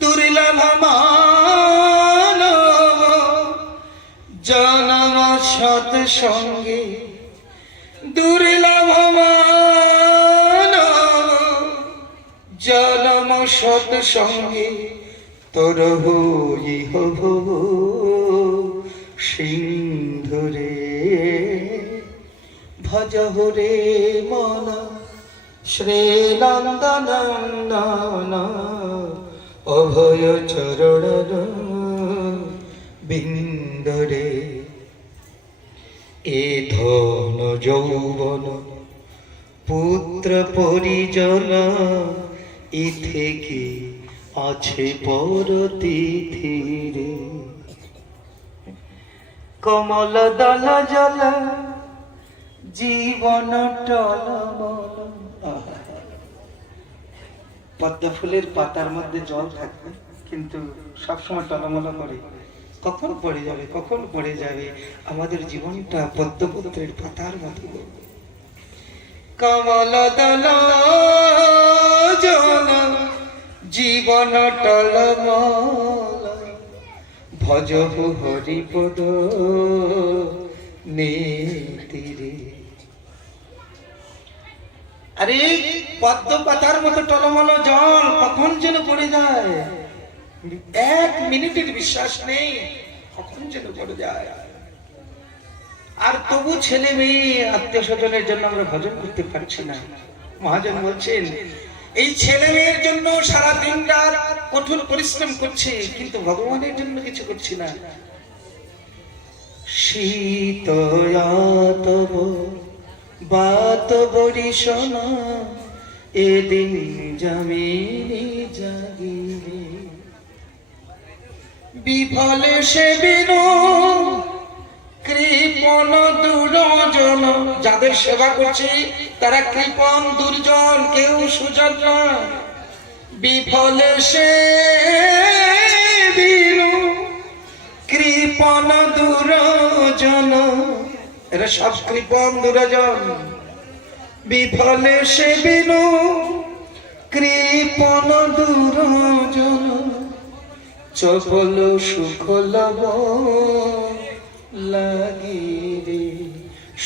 দুর্লভ মানব জনম সৎ সঙ্গে, দুর্লভ মানব জনম সৎ সঙ্গে, তোর হইহ ভব সিন্ধুরে। ভজ হরে মন শ্রীনন্দনন্দন, অভয় চরণ বিন্দরে। এ ধন যৌবন পুত্র পরিজন, এ থেকে আছে পর তিথিরে। কমল দল জল জীবন টলমল। পদ্ম ফুলের পাতার মধ্যে জল থাকবে, কিন্তু সবসময় টলমল করে। কখন পড়ে যাবে, কখন পড়ে যাবে। আমাদের জীবনটা পদ্মপুত্রের পাতার মতো। কমল দল জল জীবন টলমল, ভজহু হরিপদ নেতিরে। আরে পদ্ম পাতার মতো টলমল জল কখন যেন পড়ে যায়, এক মিনিটের বিশ্বাস নেই, কখন যেন পড়ে যায়। আর তবু ছেলে মেয়ে আত্মীয় স্বজনের জন্য আমরা ভজন করতে পারছি না। মহাজন বলছেন, এই ছেলে মেয়ের জন্য সারা দিন রাত কঠোর পরিশ্রম করছে, কিন্তু ভগবানের জন্য কিছু করছি না। শীতয়াতব বাত বরিশন, এদিন জামিনী জাগিরে। বিফলে সে বিনো কৃপণ দুর্জন, যাদের সেবা করছি তারা কৃপণ দুর্জন, কেউ সুজন না। বিফলে সে বিনো কৃপণ দুর্জন, এরা সব কৃপণ দুর্জন। বিফলে সে বিনো কৃপণ দুর্জন, চপল সুখ লব লাগিরে।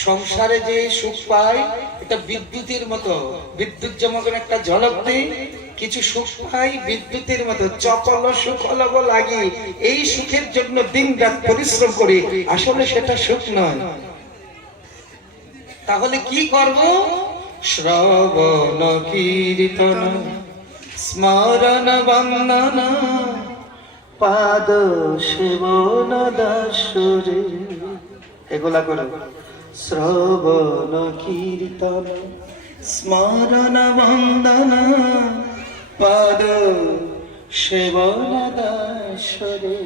সংসারে যে সুখ পাই এটা বিদ্যুতের মতো, বিদ্যুৎ যেমন একটা ঝলক দেয়, কিছু সুখ পাই বিদ্যুতের মতো, চপল সুখ লব লাগি। এই সুখের জন্য দিন রাত পরিশ্রম করি, আসলে সেটা সুখ নয়। তাহলে কি করব? শ্রবণ কীর্তন স্মরণ বন্দন, পাদ সেবন দাসরে। এগুলা করে শ্রবণ কীর্তন স্মরণ বন্দন, পাদ সেবন দাসরে।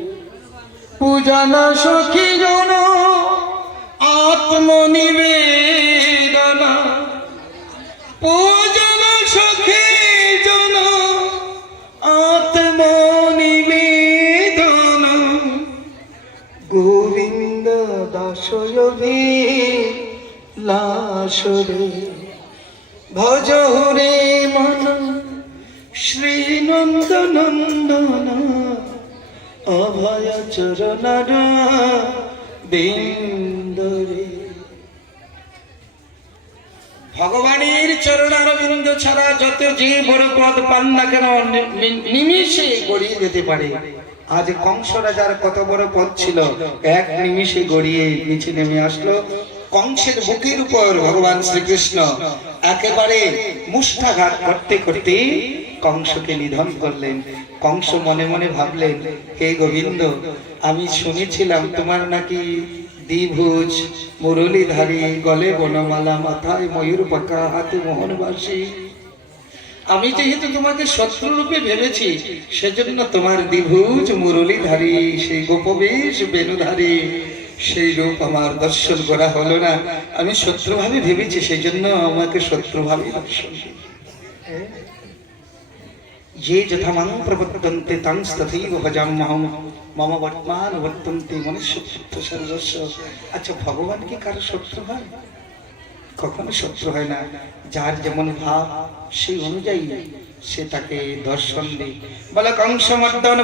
পূজন সখী জন আত্মনিবেদন, পূজন সখী জন আত্মনিবেদন। গোবিন্দ দাসরে ভজ হরে মন শ্রীনন্দনন্দন, অভয় চরণ বিন্দরে। ভগবানের চরণারবিন্দ ছাড়া যত যে বড় পদ পান না কেন নিমিষে গড়িয়ে যেতে পারে। আজ কংস রাজার কত বড় পদ ছিল, এক নিমিষে গড়িয়ে নিচে নেমে আসলো। কংসের বুকের উপর ভগবান শ্রীকৃষ্ণ একেবারে মুষ্ঠাঘাত করতে করতে কংসকে নিধন করলেন। কংস মনে মনে ভাবলেন, হে গোবিন্দ, আমি শুনেছিলাম তোমার নাকি দ্বিভুজ, মুরলীধারী, গলে বনমালা, মাথায় ময়ূর পাকা, হাতে মোহনবাসী। আমি যেহেতু তোমাকে শত্রু রূপে ভেবেছি, সেজন্য তোমার দ্বিভুজ মুরলীধারী সেই গোপবেশ বেণুধারী সেই রূপ আমার দর্শন করা হলো না। আমি শত্রুভাবে ভেবেছি, সেই জন্য আমাকে শত্রুভাবে দর্শন। যে যথামাং প্রবর্তন্তে তাং তথৈব ভজাম্যহং, মম বর্তমান বর্তন্তে মনুষ্যপুত্র সর্বস্ব। আচ্ছা, ভগবান কি কারো শত্রু হয়? কখনো শত্রু হয় না। যার যেমন ভাব সেই অনুযায়ী সে তাকে দর্শন দিই। বলে কংস মর্দন